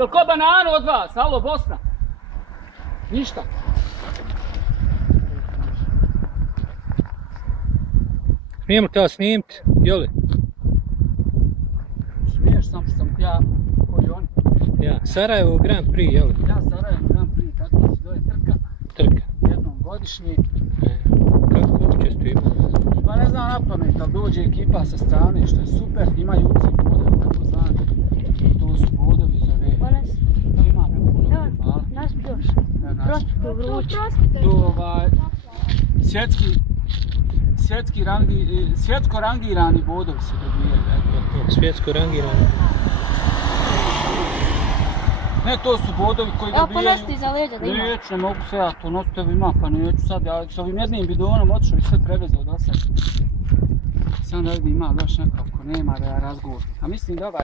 Što ko bananu od vas? Alo, Bosna? Ništa. Smijem li te snimiti, Joli? Smiješ sam što sam ja, koji oni. Ja, Sarajevo Grand Prix, Joli? Ja Sarajevo Grand Prix, tako se zove trka. Trka. Jednom godišnji. Kako učestu imali? Pa ne znam na pamet, ali dođe ekipa sa strane, što je super. Imaju uci bodovi, tako znani. To su bodovi za ove. To imam ja puno. Hvala. Nas bi još. Prospito vruće. To svjetsko rangirani bodovi se dobijaju. Svjetsko rangirani. Ne, to su bodovi koji dobijaju... Evo, ponosi ti za leđa da ima. Neću, ne mogu se ja to nositi, evo ima, pa neću sad. Ja s ovim jednim bidonom otišao i sve prevezao do sad. Sam da vidim ima još nekako, nema da ja razgovorim. A mislim da ovaj